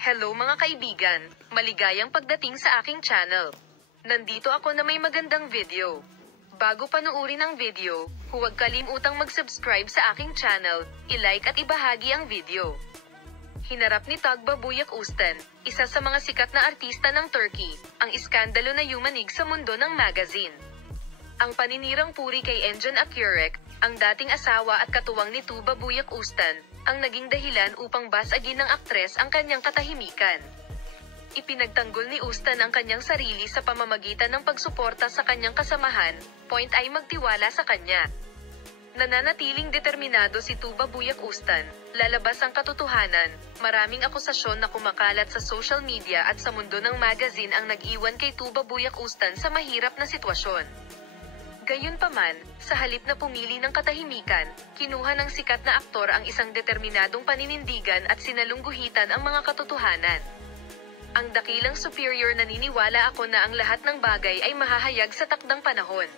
Hello mga kaibigan, maligayang pagdating sa aking channel. Nandito ako na may magandang video. Bago panuorin ang video, huwag kalimutang mag-subscribe sa aking channel, i-like at ibahagi ang video. Hinarap ni Tugba Büyüküstün, isa sa mga sikat na artista ng Turkey, ang iskandalo na yumanig sa mundo ng magazine. Ang paninirang puri kay Engin Akyürek, ang dating asawa at katuwang ni Tuğba Büyüküstün, ang naging dahilan upang basagin ng aktres ang kanyang katahimikan. Ipinagtanggol ni Ustan ang kanyang sarili sa pamamagitan ng pagsuporta sa kanyang kasamahan, point ay magtiwala sa kanya. Nananatiling determinado si Tuğba Büyüküstün, lalabas ang katotohanan, maraming akusasyon na kumakalat sa social media at sa mundo ng magazine ang nag-iwan kay Tuğba Büyüküstün sa mahirap na sitwasyon. Gayunpaman, sa halip na pumili ng katahimikan, kinuha ng sikat na aktor ang isang determinadong paninindigan at sinalungguhitan ang mga katotohanan. Ang dakilang superior naniniwala ako na ang lahat ng bagay ay mahahayag sa takdang panahon.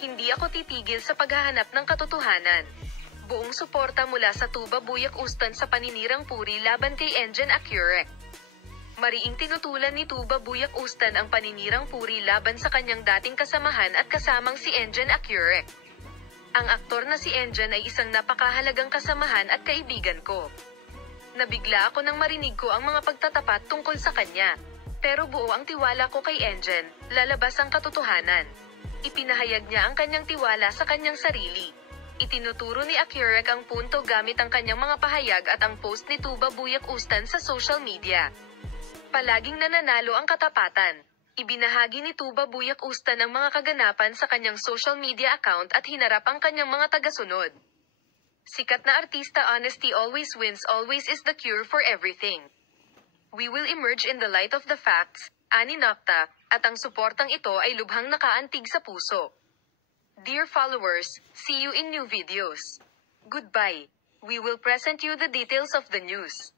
Hindi ako titigil sa paghahanap ng katotohanan. Buong suporta mula sa Tuğba Büyüküstün sa paninirang puri laban kay Engin Akyürek. Mariing tinutulan ni Tuğba Büyüküstün ang paninirang puri laban sa kanyang dating kasamahan at kasamang si Engin Akyürek. Ang aktor na si Engin ay isang napakahalagang kasamahan at kaibigan ko. Nabigla ako nang marinig ko ang mga pagtatapat tungkol sa kanya. Pero buo ang tiwala ko kay Engin, lalabas ang katotohanan. Ipinahayag niya ang kanyang tiwala sa kanyang sarili. Itinuturo ni Akyürek ang punto gamit ang kanyang mga pahayag at ang post ni Tuğba Büyüküstün sa social media. Palaging nananalo ang katapatan. Ibinahagi ni Tuğba Büyüküstün ang mga kaganapan sa kanyang social media account at hinarap ang kanyang mga tagasunod. Sikat na artista, honesty always wins, always is the cure for everything. We will emerge in the light of the facts, ani Nokta, at ang suportang ito ay lubhang nakaantig sa puso. Dear followers, see you in new videos. Goodbye. We will present you the details of the news.